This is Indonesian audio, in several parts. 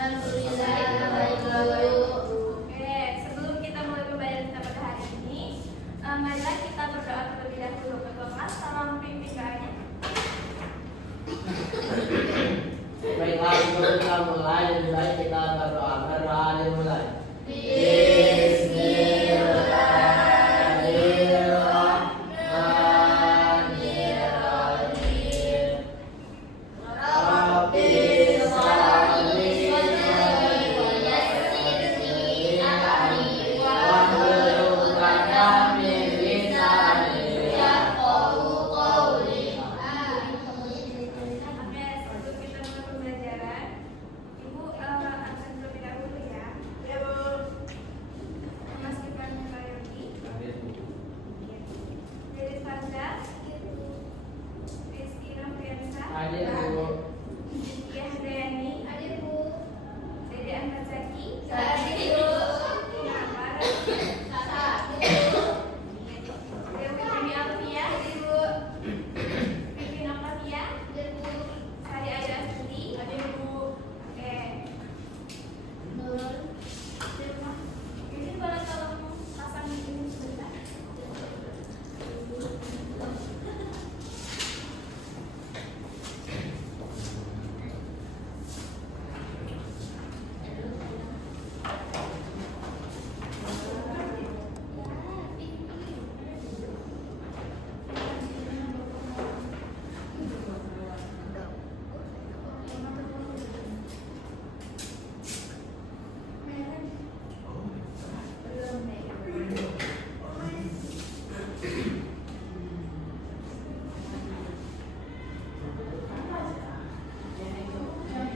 Alhamdulillah baik. Oke, sebelum kita mulai pembelajaran kita pada hari ini, marilah kita berdoa terlebih dahulu. Ketua kelas, salam pimpin doanya. Baiklah, kita mulai. Lebih baik kita berdoa. Berdoa dimulai. Oke, sebelum kita mulai pembelajaran, Ibu absen terlebih dahulu ya. Ya, Bu. Mas Gibran Rayodi, Dede Sandra, Rizky Nofriansa, Hadir, Bu. Rizky Handayani, Dede Ahmad Zaki, Dewi Dwi Alfia, Pipin Octavia, Sari Ayu Astri, Oke. Ini boleh tolong pasang ini sebentar.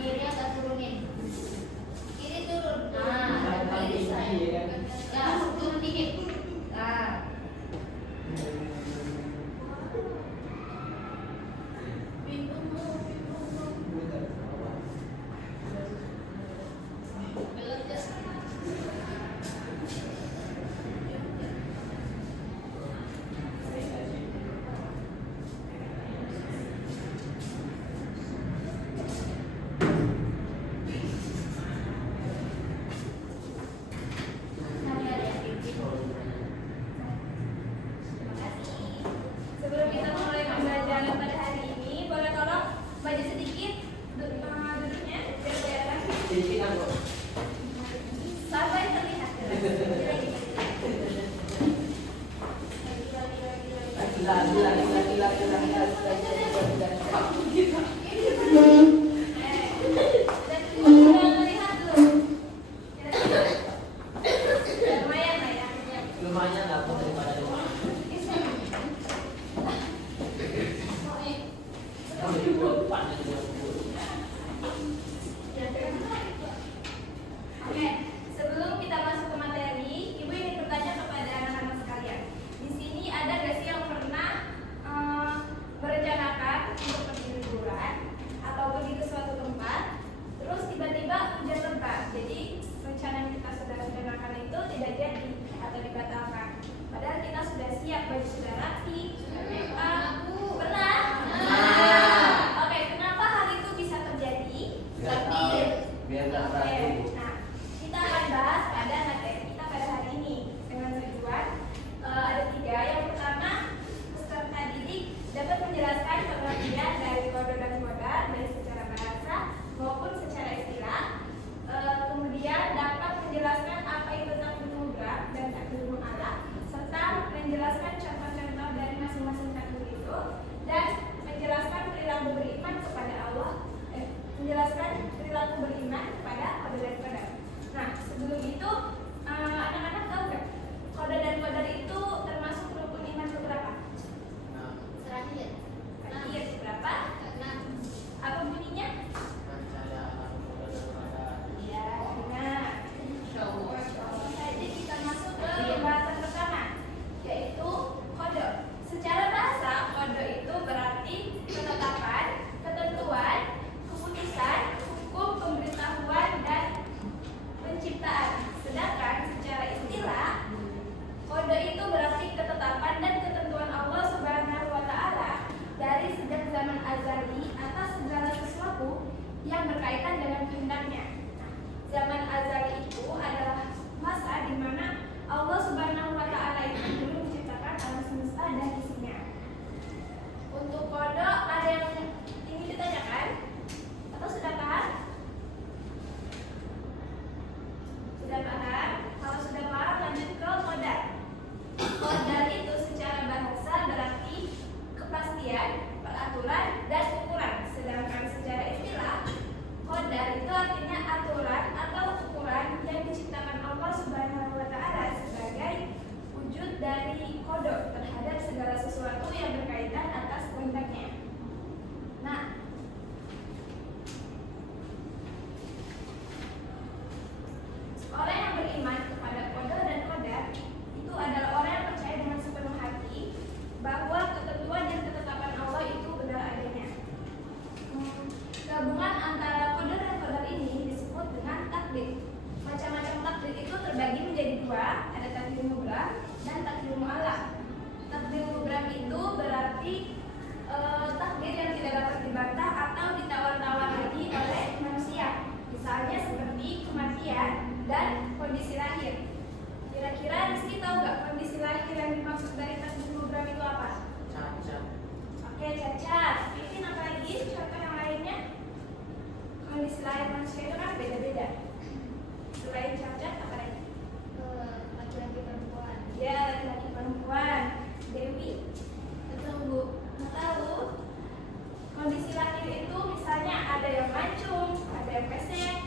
Kiri agak turunin. Kiri turun. Kiri saya. Ya, turun dikit. Sebelum kita mulai pembelajaran pada hari ini, boleh tolong maju sedikit duduknya biar kelihatan. Sedikit, Bu. Sampai terlihat. Lumayan lah ya. Lumayan lah, Bu, daripada rumah. Oke, sebelum kita masuk ke materi, Ibu ingin bertanya kepada anak-anak sekalian. Di sini ada nggak sih yang pernah merencanakan untuk pergi liburan atau pergi ke suatu tempat, terus tiba-tiba hujan lebat. Jadi rencana yang kita sudah rencanakan itu tidak jadi atau dibatalkan. Padahal kita sudah siap, baju sudah rapi, make up. Pernah? Oke, kenapa hal itu bisa terjadi? Biar nggak Oke, ragu, Bu. nah kita akan bahas pada materi kita pada hari ini dengan tujuan ada 3. Yang pertama, peserta didik dapat menjelaskan pengertian dari kode dan modal baik secara bahasa maupun secara istilah. Kemudian dapat menjelaskan apa itu takdir mudah dan takdir mu'alaq, serta menjelaskan contoh-contoh dari masing-masing takdir itu, dan menjelaskan perilaku beriman kepada Allah, menjelaskan perilaku beriman kepada kode dan qadar. Nah, sebelum itu anak-anak tahu nggak kode dan qadar itu termasuk rukun iman keberapa? Nah, Terakhir. Terakhir berapa? Apa bunyinya? percaya kepada Iya, benar. Jadi kita masuk ke pembahasan pertama, yaitu kode. Secara bahasa, kode itu berarti ketetapan, ketentuan, keputusan, hukum, pemberitahuan, dan penciptaan. Sedangkan secara istilah, kode itu berarti ketetapan dan ketentuan Allah Subhanahu wa Ta'ala dari sejak zaman azali atas segala sesuatu yang berkaitan dengan kehendaknya. Nah, Zaman azali itu adalah masa di mana Allah Subhanahu wa Ta'ala itu belum menciptakan alam semesta dan isinya. Untuk kode ada yang ingin ditanyakan? Atau sudah paham? Sudah paham? Kalau sudah paham lanjut ke modal. Modal itu secara bahasa berarti kepastian, peraturan, dan ukuran. Sedangkan secara istilah, modal itu artinya aturan atau ukuran yang diciptakan Allah Subhanahu wa Ta'ala sebagai wujud dari kode terhadap segala sesuatu yang berkaitan atas kehendaknya. Nah, orang yang beriman kepada kode dan kodar itu adalah orang yang percaya dengan sepenuh hati bahwa ketentuan dan ketetapan Allah itu benar adanya. Gabungan antara kode dan kodar ini disebut dengan takdir. Macam-macam takdir itu terbagi menjadi dua, ada takdir mubram dan takdir mu'allaq. Takdir mubram itu berarti takdir yang tidak dapat dibantah atau ditawar-tawar lagi oleh manusia. Misalnya seperti kematian dan kondisi lahir. Kira-kira Rizky tahu nggak kondisi lahir yang dimaksud dari takdir mubram itu apa? Cacat. Oke, cacat. Mungkin apa lagi contoh yang lainnya? Kondisi lahir manusia itu kan beda-beda. Selain cacat, apa lagi? Laki-laki perempuan. Ya, laki-laki perempuan. Dewi, betul Bu? Nggak tahu. Kondisi lahir itu misalnya ada yang mancung, ada yang pesek,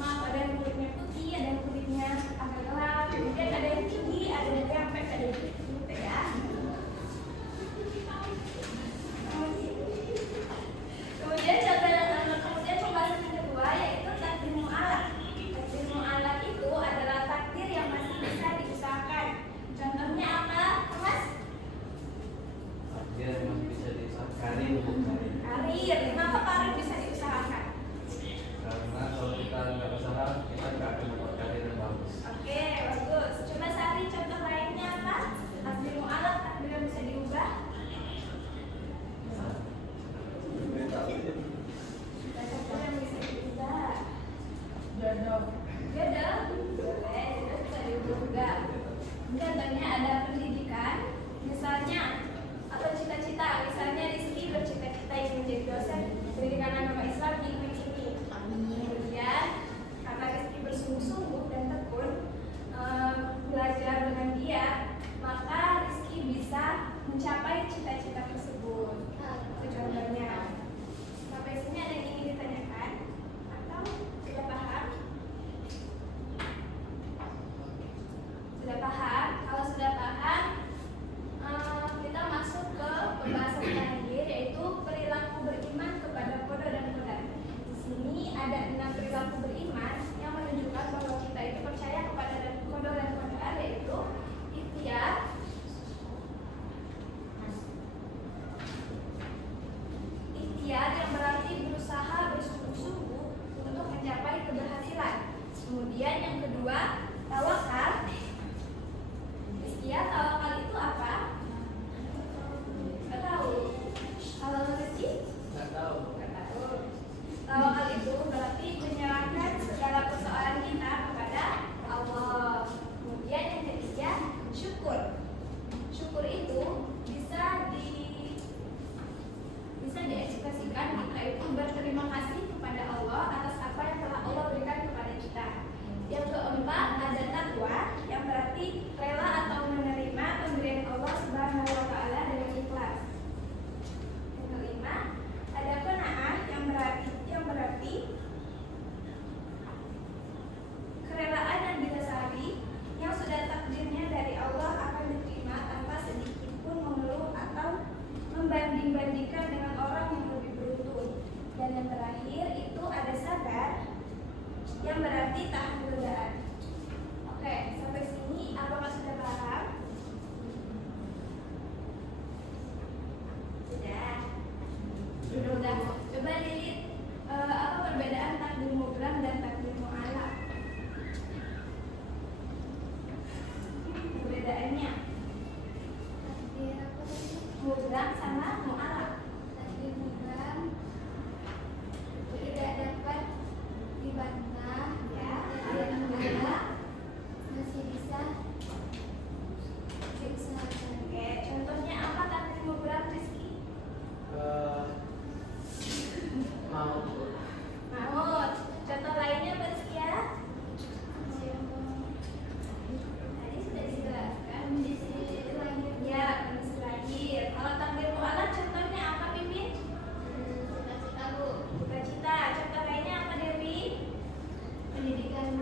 ada yang kulitnya putih, ada yang kulitnya agak gelap, kemudian ada yang tinggi, ada yang pendek, ada yang gitu ya. Kemudian pembahasan yang kedua yaitu takdir mu'allaq. Takdir mu'allaq itu adalah takdir yang masih bisa diusahakan. Contohnya apa, Mas? Takdir yang bisa diusahakan. Karir. Kenapa karir bisa diusahakan? Karena kalau kita nggak usaha, kita nggak akan dapat karir yang bagus. Oke, bagus. Coba cari contoh lainnya apa? Takdir mu'allaq, takdir yang bisa diubah. Takdir yang bisa diubah. Jodoh. Jodoh? Boleh, jodoh bisa diubah juga. Contohnya ada pendidikan, misalnya atau cita-cita, misalnya Rizky bercita-cita ingin menjadi dosen pendidikan agama Islam di UIN ini. Kemudian karena Rizky bersungguh-sungguh dan tekun belajar dengan dia, maka Rizky bisa mencapai cita-cita tersebut. Itu contohnya. Sampai sini ada yang ingin ditanyakan atau sudah paham? Sudah paham? Kalau sudah paham, kita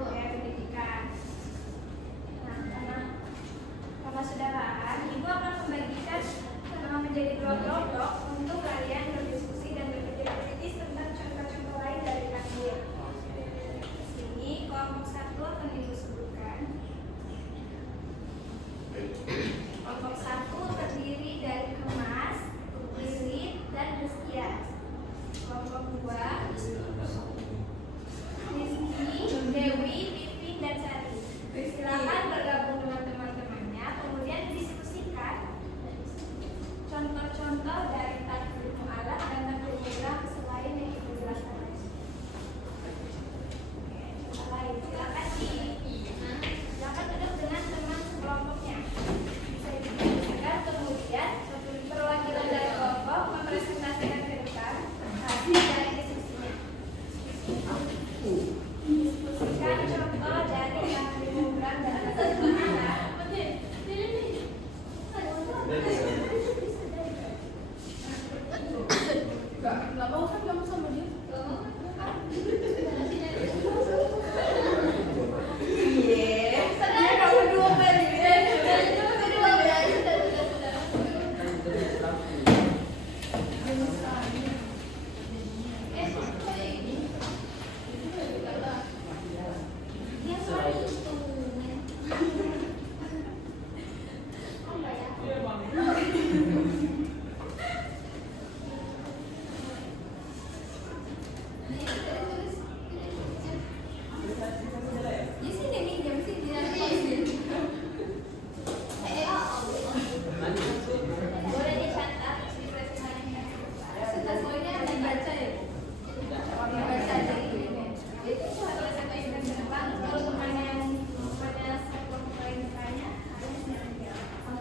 pendidikan. Nah, karena sudah paham, Ibu akan membagikan menjadi dua kelompok untuk kalian berdiskusi dan berpikir kritis tentang contoh-contoh lain dari takdir. Di sini kelompok 1 akan Ibu sebutkan. Kelompok 1 terdiri dari Kemas, Wirid, dan Rizkia. Kelompok 2 Rizky, Dewi, Pipin, dan Sari. Silakan bergabung dengan teman-temannya, kemudian diskusikan contoh-contoh dari takdir mu'alaf dan takdir mutlak selain yang Ibu jelaskan tadi. Oke, contoh lain. Silakan duduk dengan teman kelompoknya. Bisa didiskusikan, kemudian perwakilan dari kelompok mempresentasikan ke depan hasil dari diskusinya. Diskusikan contoh dari takdir mutlak dan takdir mu'alaf. Gak mau kan kamu sama dia? Iya. Dia kamu dua kali. Di sini nih, jam sini Boleh dicatat di presentasinya. Presentasinya ada baca ya? Baca aja gitu. Itu sudah presentasikan ke depan. Kalau temannya pada satu lain tanya, ada yang silakan.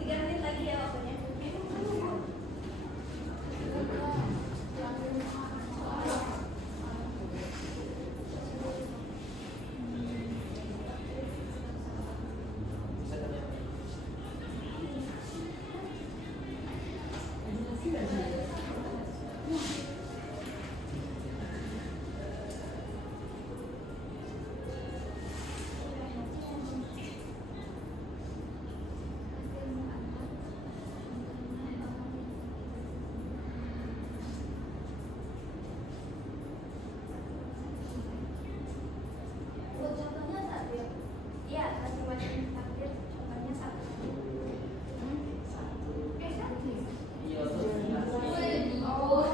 Tiga menit lagi ya waktunya. Contohnya satu ya? Iya, masing-masing takdir contohnya satu. Satu. Oh.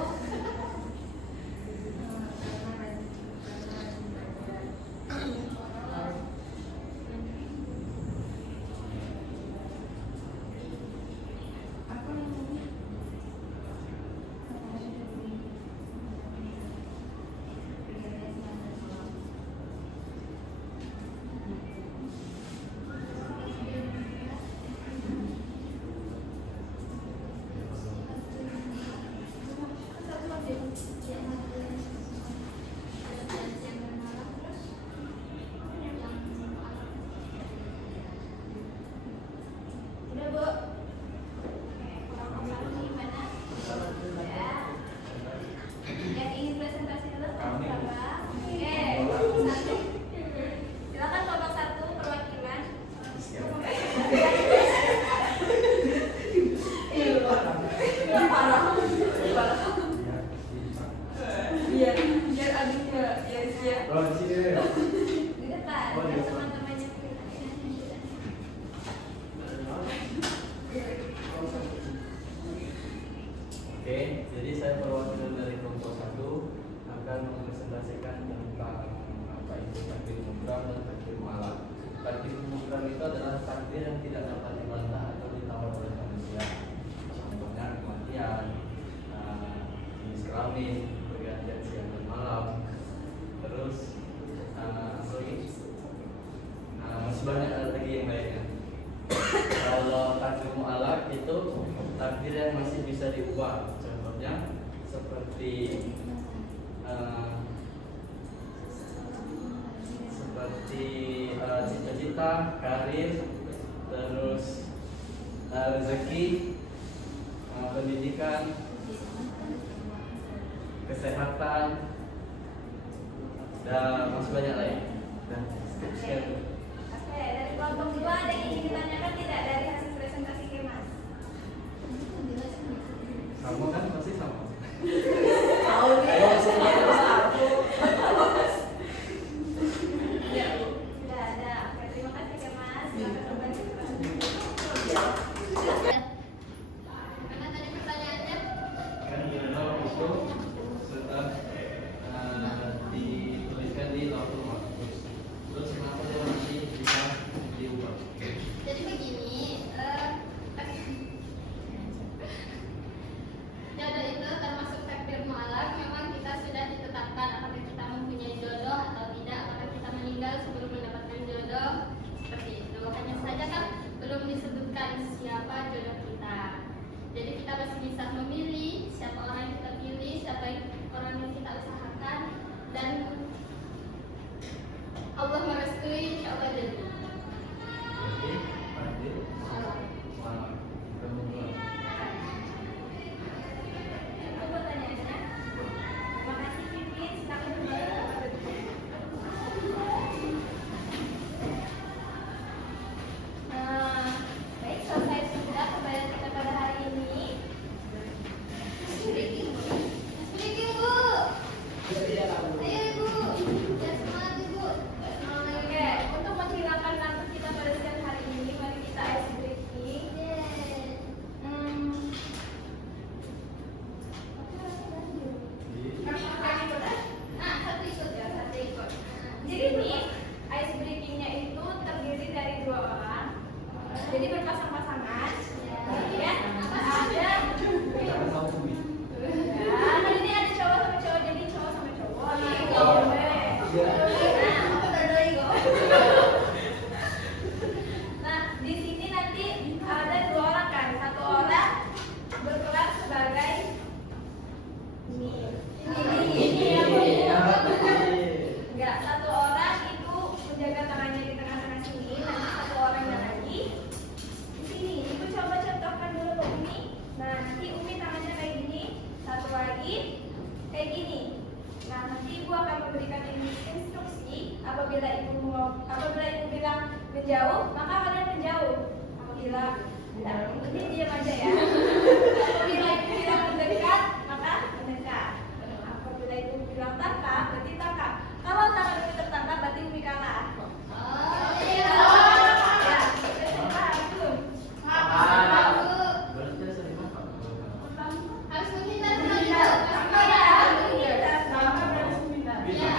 Udah, Bu. Oke, kelompok satu gimana? Ya. Yang ingin presentasi dulu kelompok berapa? Oke, kelompok satu. Silakan kelompok satu perwakilan. Iya, biar adiknya ya dia. Di depan, biar teman-temannya Oke, jadi saya perwakilan dari kelompok 1 akan mempresentasikan tentang apa itu takdir mutlak dan takdir mu'alaf. Takdir mutlak itu adalah takdir yang tidak dapat dibantah atau ditawar oleh manusia. Contohnya kematian, jenis kelamin, pergantian siang dan malam, terus apa lagi? Masih banyak lagi yang lainnya. Kalau takdir mu'alaf itu takdir yang masih bisa diubah. Contohnya seperti cita-cita, karir, terus rezeki, pendidikan, kesehatan, dan masih banyak lain. Nah, sekian. Oke, dari kelompok 2 ada yang ingin ditanyakan tidak dari hasil presentasi Kemas? Sama kan? Masih sama. Ayo semuanya bersatu. Tidak ada. Oke, terima kasih Kemas. Silakan kembali ke kelas. Mana tadi pertanyaannya? Kan kalau itu sudah dituliskan di lautul mahfuz. Terus kenapa dia masih bisa diubah? Jadi begini, jodoh itu termasuk takdir mualaf. Memang kita sudah ditetapkan apakah kita mempunyai jodoh atau tidak, apakah kita meninggal sebelum mendapatkan jodoh, seperti itu. Hanya saja kan belum disebutkan siapa jodoh kita. Jadi kita masih bisa memilih siapa orang yang kita pilih, siapa orang yang kita usahakan, dan Allah merestui, insya Allah jadi. Jadi takdir mualaf. Kemudian Itu pertanyaannya. Terima kasih Pipin. Silakan kembali ke kelas. Baik, selesai sudah kebaya kita pada hari ini. Speaking, Bu. Ayo Ibu, ya semangat Ibu. Oke, untuk menghilangkan nafsu kita pada siang hari ini, mari kita ice breaking. Nah, satu ikut ya, satu ikut. Jadi nih, ice breakingnya itu terdiri dari 2 orang. Jadi berpasang-pasangan. Ya, ada. jangan tahu bumi. Nah, ini ada cowok sama cowok, jadi cowok sama cowok. Oh. Boleh. Iya. Nah, di sini nanti ada 2 orang kan, 1 orang berperan sebagai ini ya, Bu. Enggak, 1 orang itu menjaga tangannya di tengah-tengah sini, nanti 1 orangnya lagi di sini. Ibu coba contohkan dulu ke Umi. Nah, nanti Umi tangannya kayak gini, 1 lagi kayak gini. Nah, nanti Ibu akan memberikan instruksi apabila Ibu bilang menjauh, maka kalian menjauh. Apabila ini diam aja ya. Apabila Ibu bilang mendekat, maka mendekat. Apabila Ibu bilang tangkap, berarti tangkap. Kalau tangan Ibu tertangkap, berarti Umi kalah. Oh, Ya, iya. sudah paham belum? Berarti dia sering makan. Harus menghindar dulu. Iya, Iya. Bisa.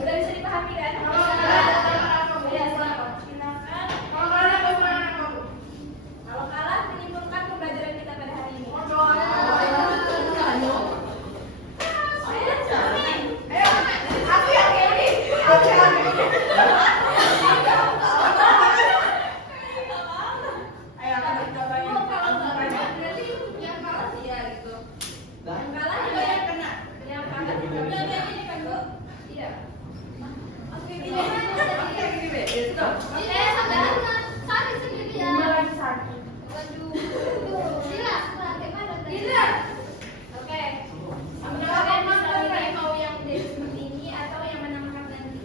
Udah bisa dipahami kan? Ya, silakan. Silakan. Kalau kalah, menyimpulkan pembelajaran kita pada hari ini. Yang kalah dia gitu. Yang kalah juga yang kena. Yang kalah juga kayak gini kan, Bu? Iya. Oke, gini. Saudara sakit sendirian. Lagi sakit. Waduh. Gila, bagaimana tadi? Gila. Oke. Apakah kalian bisa milih mau yang jadi seperti ini atau yang menangkap nanti?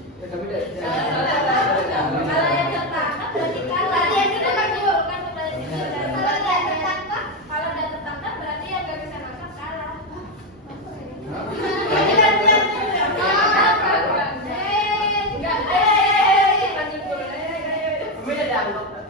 Kalau yang tertangkap berarti kalah. Yang kita kan bukan pembelajaran kita. Kalau dia tertangkap, Kalau udah tertangkap berarti yang gak bisa nangkap kalah. Enggak. Lanjut dulu. Umi ada anggota.